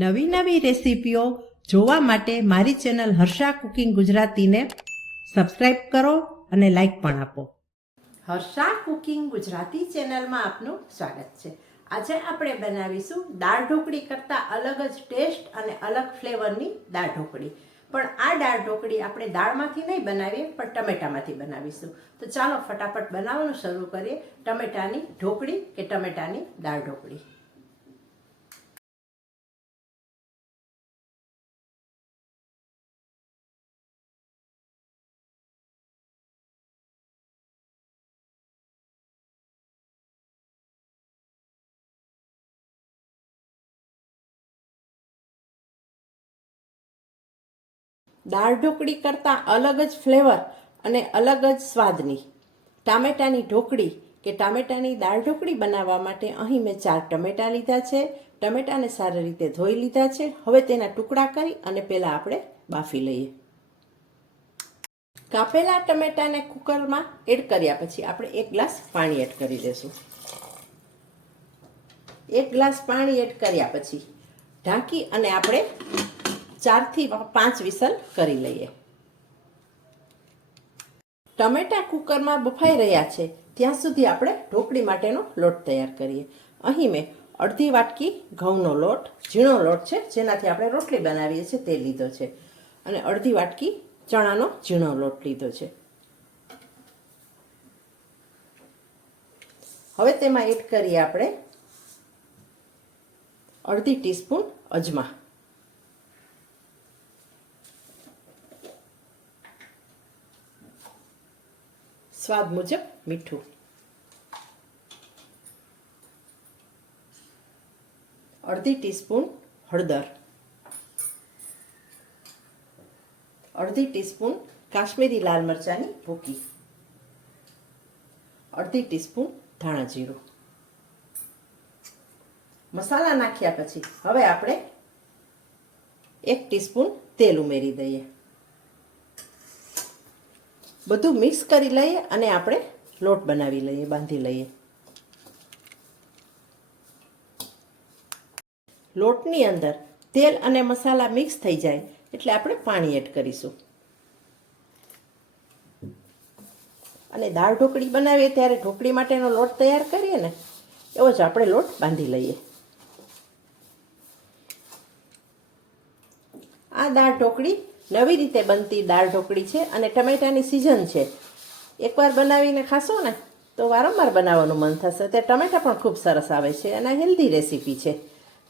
નવી નવી રેસીપીઓ જોવા માટે મારી ચેનલ હર્ષા કુકિંગ ગુજરાતીને સબસ્ક્રાઈબ કરો અને લાઈક પણ આપો. હર્ષા કુકિંગ ગુજરાતી ચેનલમાં આપનું સ્વાગત છે. આજે આપણે બનાવીશું દાળ ઢોકળી કરતાં અલગ જ ટેસ્ટ અને અલગ ફ્લેવરની દાળ ઢોકળી. પણ આ દાળ ઢોકળી આપણે દાળમાંથી નહીં બનાવીએ, પણ ટમેટામાંથી બનાવીશું. તો ચાલો ફટાફટ બનાવવાનું શરૂ કરીએ. ટમેટાની ઢોકળી કે ટમેટાની દાળ ઢોકળી? દાળ ઢોકળી કરતાં અલગ જ ફ્લેવર અને અલગ જ સ્વાદની. ટામેટાની ઢોકળી કે ટામેટાની દાળ ઢોકળી બનાવવા માટે અહીં મેં ચાર ટમેટાં લીધા છે. ટમેટાને સારી રીતે ધોઈ લીધા છે. હવે તેના ટુકડા કરી અને પહેલાં આપણે બાફી લઈએ. કાપેલા ટમેટાને કુકરમાં એડ કર્યા પછી આપણે એક ગ્લાસ પાણી એડ કરી દઈશું એક ગ્લાસ પાણી એડ કર્યા પછી ઢાંકી અને આપણે ચારથી પાંચ વિસલ કરી લઈએ. ટમેટા કુકરમાં બફાઈ રહ્યા છે. ત્યાં સુધી આપણે ઢોકળી માટેનો લોટ તૈયાર કરીએ. અહીં મેં અડધી વાટકી ઘઉંનો લોટ, ઝીણો લોટ છે, જેનાથી આપણે રોટલી બનાવીએ છીએ તે લીધો છે. અને અડધી વાટકી ચણાનો ઝીણો લોટ લીધો છે. હવે તેમાં એડ કરીએ આપણે અડધી ટીસ્પૂન અજમા. સ્વાદ મુજબ મીઠું અડધી ટીસ્પૂન હળદર અડધી ટીસ્પૂન કાશ્મીરી લાલ મરચાંની ભૂકી અડધી ટીસ્પૂન ધાણા જીરું મસાલા નાખ્યા પછી હવે આપણે એક ટીસ્પૂન તેલ ઉમેરી દઈએ। બધું મિક્સ કરી લઈએ અને આપણે લોટ બનાવી લઈએ, બાંધી લઈએ. લોટની અંદર તેલ અને મસાલા મિક્સ થઈ જાય એટલે આપણે પાણી એડ કરીશું. અને દાળ ઢોકળી બનાવીએ ત્યારે ઢોકળી માટેનો લોટ તૈયાર કરીએ ને, એવો જ આપણે લોટ બાંધી લઈએ. આ દાળ ઢોકળી નવી રીતે બનતી દાળ ઢોકળી છે અને ટમેટાની સિઝન છે. એકવાર બનાવીને ખાશો ને, તો વારંવાર બનાવવાનું મન થશે. તે ટમેટા પણ ખૂબ સરસ આવે છે અને હેલ્ધી રેસીપી છે.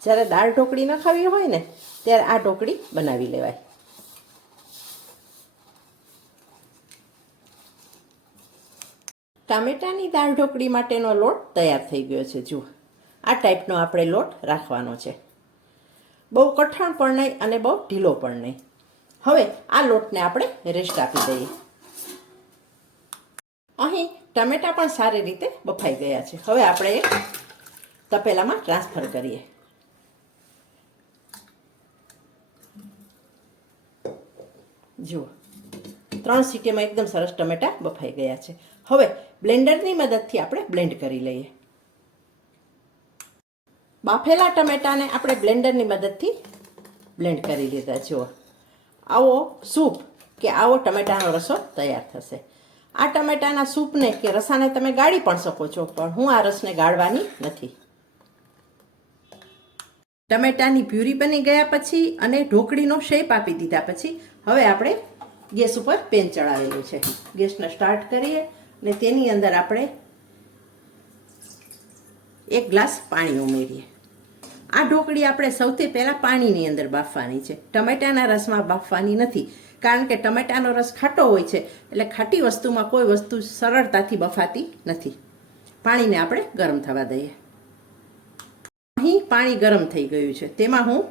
જ્યારે દાળ ઢોકળી ન ખાવી હોય ને, ત્યારે આ ઢોકળી બનાવી લેવાય. ટામેટાની દાળ ઢોકળી માટેનો લોટ તૈયાર થઈ ગયો છે, જુઓ. આ ટાઈપનો આપણે લોટ રાખવાનો છે. બહુ કઠણ પણ નહીં અને બહુ ઢીલો પણ નહીં. હવે આ લોટને આપણે રેસ્ટ આપી દઈએ. અહીં ટમેટા પણ સારી રીતે બફાઈ ગયા છે. હવે આપણે એ તપેલામાં ટ્રાન્સફર કરીએ. જુઓ, ત્રણ સીટીમાં એકદમ સરસ ટમેટા બફાઈ ગયા છે. હવે બ્લેન્ડરની મદદથી આપણે બ્લેન્ડ કરી લઈએ. બાફેલા ટમેટાને આપણે બ્લેન્ડરની મદદથી બ્લેન્ડ કરી લીધા, જુઓ. આવો સૂપ, કે આવો ટમેટાનો રસો તૈયાર થશે. આ ટમેટાના સૂપને કે રસાને તમે ગાળી પણ શકો છો, પણ હું આ રસને ગાળવાની નથી. ટમેટાની પ્યુરી બની ગયા પછી અને ઢોકળીનો શેપ આપી દીધા પછી, હવે આપણે ગેસ ઉપર પેન ચડાવેલું છે. ગેસને સ્ટાર્ટ કરીએ અને તેની અંદર આપણે એક ગ્લાસ પાણી ઉમેરીએ. આ ઢોકળી આપણે સૌથી પહેલાં પાણીની અંદર બાફવાની છે. ટમેટાના રસમાં બાફવાની નથી. કારણ કે ટમેટાનો રસ ખાટો હોય છે, એટલે ખાટી વસ્તુમાં કોઈ વસ્તુ સરળતાથી બફાતી નથી. પાણીને આપણે ગરમ થવા દઈએ. અહીં પાણી ગરમ થઈ ગયું છે. તેમાં હું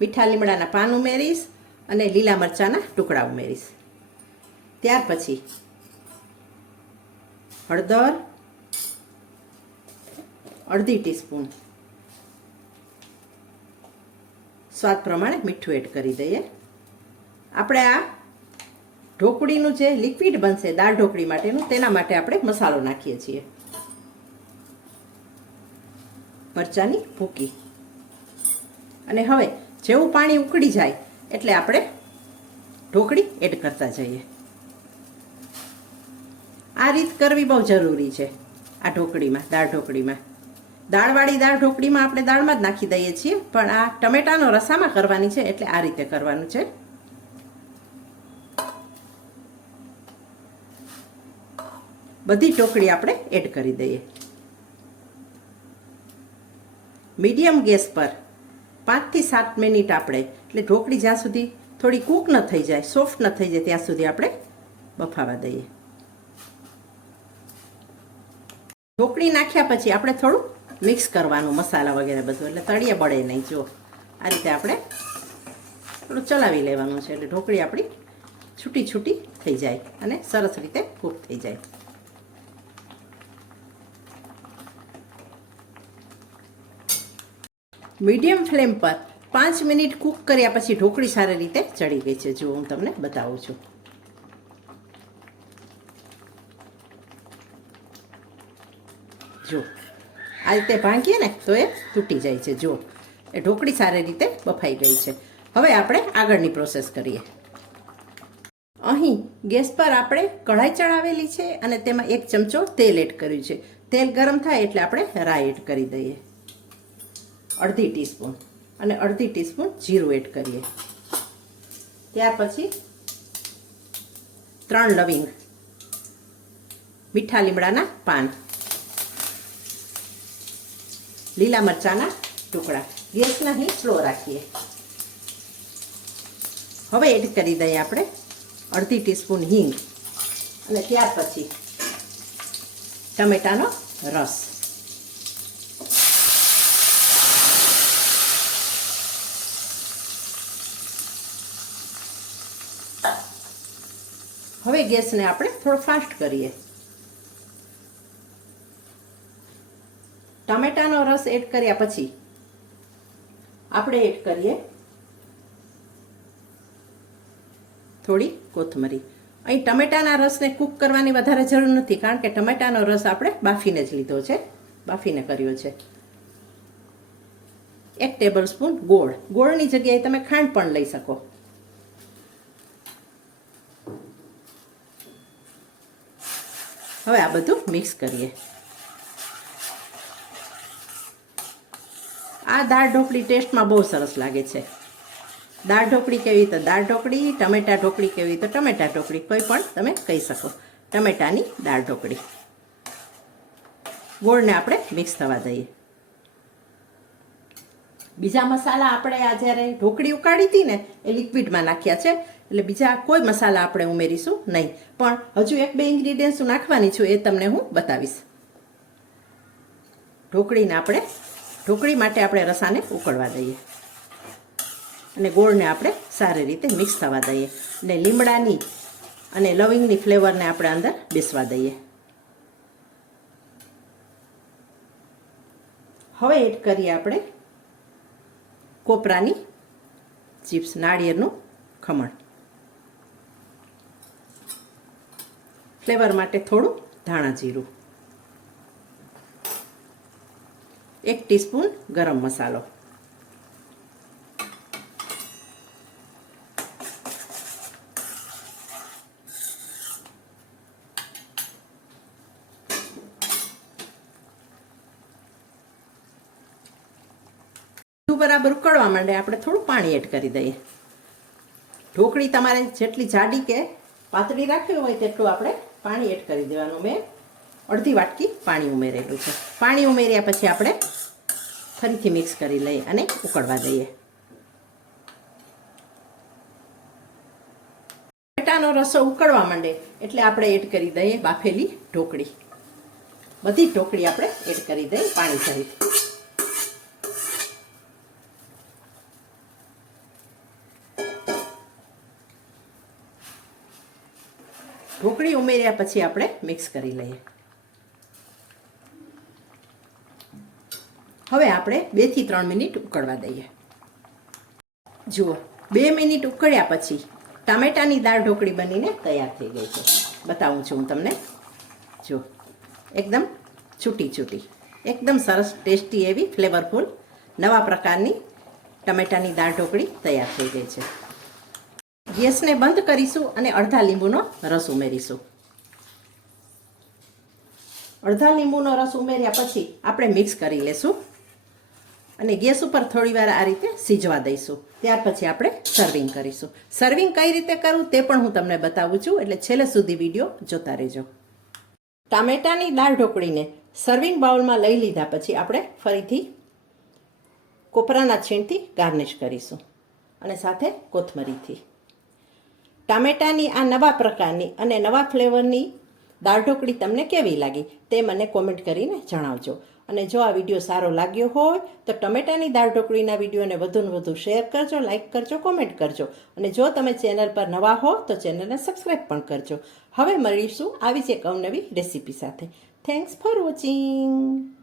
મીઠા લીમડાના પાન ઉમેરીશ અને લીલા મરચાંના ટુકડા ઉમેરીશ. ત્યાર પછી હળદર અડધી ટીસ્પૂન સ્વાદ પ્રમાણે મીઠું એડ કરી દઈએ. આપણે આ ઢોકળીનું જે લિક્વિડ બનશે, દાળ ઢોકળી માટેનું, તેના માટે આપણે મસાલો નાખીએ છીએ. મરચાંની ભૂકી. અને હવે જેવું પાણી ઉકળી જાય, એટલે આપણે ઢોકળી એડ કરતા જઈએ. આ રીત કરવી બહુ જરૂરી છે, આ ઢોકળીમાં, દાળ ઢોકળીમાં. દાળવાળી દાળ ઢોકળીમાં આપણે દાળમાં જ નાખી દઈએ છીએ, પણ આ ટમેટાનો રસામાં કરવાની છે, એટલે આ રીતે કરવાનું છે. બધી ઢોકળી આપણે એડ કરી દઈએ. મીડિયમ ગેસ પર પાંચથી સાત મિનિટ આપણે, એટલે ઢોકળી જ્યાં સુધી થોડી કૂક ન થઈ જાય, સોફ્ટ ન થઈ જાય, ત્યાં સુધી આપણે બફાવા દઈએ. ઢોકળી નાખ્યા પછી આપણે થોડું મિક્સ કરવાનું મસાલા વગેરે બધું. એટલે તળિયે બળે નહીં જો આ રીતે આપણે થોડું ચલાવી લેવાનું છે. એટલે ઢોકળી આપણી છૂટી છૂટી થઈ જાય અને સરસ રીતે કૂક થઈ જાય. મીડિયમ ફ્લેમ પર પાંચ મિનિટ કૂક કર્યા પછી ઢોકળી સારી રીતે ચડી ગઈ છે. જો હું તમને બતાવું છું. જો આ રીતે ભાંગીએ ને તો એ તૂટી જાય છે. જો એ ઢોકળી સારી રીતે બફાઈ ગઈ છે. હવે આપણે આગળની પ્રોસેસ કરીએ. અહીં ગેસ પર આપણે કઢાઈ ચડાવેલી છે અને તેમાં એક ચમચો તેલ એડ કર્યું છે. તેલ ગરમ થાય એટલે આપણે રાઈ એડ કરી દઈએ. અડધી ટીસ્પૂન અને અડધી ટીસ્પૂન જીરું એડ કરીએ. ત્યાર પછી ત્રણ લવિંગ મીઠા લીમડાના પાન. લીલા મરચાના ટુકડા. ગેસના અહીં સ્લો રાખીએ. હવે એડ કરી દઈએ આપણે અડધી ટીસ્પૂન હિંગ અને ત્યાર પછી ટમેટાનો રસ. હવે ગેસને આપણે થોડો ફાસ્ટ કરીએ. ટામેટાનો રસ એડ કર્યા પછી આપણે એડ કરીએ થોડી કોથમરી. અહીં ટમેટાના રસને કૂક કરવાની વધારે જરૂર નથી, કારણ કે ટમેટાનો રસ આપણે બાફીને જ લીધો છે. બાફીને કર્યો છે. એક ટેબલ સ્પૂન ગોળ. ગોળની જગ્યાએ તમે ખાંડ પણ લઈ શકો. હવે આ બધું મિક્સ કરીએ. આ દાળ ઢોકળી ટેસ્ટમાં બહુ સરસ લાગે છે. દાળ ઢોકળી કેવી તો દાળ ઢોકળી, ટમેટા ઢોકળી કેવી તો ટમેટા ઢોકળી કોઈ પણ તમે કહી શકો. ટમેટાની દાળ ઢોકળી. ગોળને આપણે મિક્સ થવા દઈએ. બીજા મસાલા આપણે આ જ્યારે ઢોકળી ઉકાળી હતી ને, એ લિક્વિડમાં નાખ્યા છે, એટલે બીજા કોઈ મસાલા આપણે ઉમેરીશું નહીં. પણ હજુ એક બે ઇન્ગ્રીડિયન્ટ્સ નાખવાની છું, એ તમને હું બતાવીશ. ઢોકળીને આપણે ઢોકળી માટે આપણે રસાને ઉકળવા દઈએ. અને ગોળને આપણે સારી રીતે મિક્સ થવા દઈએ. અને લીમડાની અને લવિંગની ફ્લેવરને આપણે અંદર બેસવા દઈએ. હવે એડ કરીએ આપણે કોપરાની ચિપ્સ, નાળિયેરનું ખમણ. ફ્લેવર માટે થોડું ધાણા જીરું. એક ટીસ્પૂન ગરમ મસાલો. બરાબર ઉકળવા માંડે, આપણે થોડું પાણી એડ કરી દઈએ. ઢોકળી તમારે જેટલી જાડી કે પાતળી રાખવી હોય તેટલું આપણે પાણી એડ કરી દેવાનું. મેં અડધી વાટકી પાણી ઉમેરેલું છે. પાણી ઉમેર્યા પછી આપણે ફરીથી મિક્સ કરી લઈએ અને ઉકળવા દઈએ. ટમેટાનો રસો ઉકળવા માંડે એટલે આપણે એડ કરી દઈએ બાફેલી ઢોકળી. બધી ઢોકળી આપણે એડ કરી દઈએ પાણી સહિત ઢોકળી ઉમેર્યા પછી આપણે મિક્સ કરી લઈએ. હવે આપણે બેથી ત્રણ મિનિટ ઉકળવા દઈએ. જુઓ, બે મિનિટ ઉકળ્યા પછી ટામેટાની દાળ ઢોકળી બનીને તૈયાર થઈ ગઈ છે. બતાવું છું હું તમને. જો, એકદમ છૂટી છૂટી, એકદમ સરસ ટેસ્ટી એવી ફ્લેવરફુલ નવા પ્રકારની ટમેટાની દાળ ઢોકળી તૈયાર થઈ ગઈ છે. ગેસને બંધ કરીશું અને અડધા લીંબુનો રસ ઉમેરીશું. અડધા લીંબુનો રસ ઉમેર્યા પછી આપણે મિક્સ કરી લેશું. અને ગેસ ઉપર થોડીવાર આ રીતે સીજવા દઈશું. ત્યાર પછી આપણે સર્વિંગ કરીશું. સર્વિંગ કઈ રીતે કરવું તે પણ હું તમને બતાવું છું. એટલે છેલ્લે સુધી વીડિયો જોતા રહેજો. ટામેટાની દાળ ઢોકળીને સર્વિંગ બાઉલમાં લઈ લીધા પછી આપણે ફરીથી કોપરાના છીણથી ગાર્નિશ કરીશું. અને સાથે કોથમરીથી. ટામેટાની આ નવા પ્રકારની અને નવા ફ્લેવરની દાળ ઢોકળી તમને કેવી લાગી તે મને કોમેન્ટ કરીને જણાવજો. અને જો આ વીડિયો સારો લાગ્યો હોય તો ટમેટાની દાળ ઢોકળીના વિડીયોને વધુને વધુ શેર કરજો લાઇક કરજો કોમેન્ટ કરજો. અને જો તમે ચેનલ પર નવા હો તો ચેનલને સબસ્ક્રાઈબ પણ કરજો. હવે મળીશું આવી જ એક અવનવી રેસીપી સાથે. Thanks for watching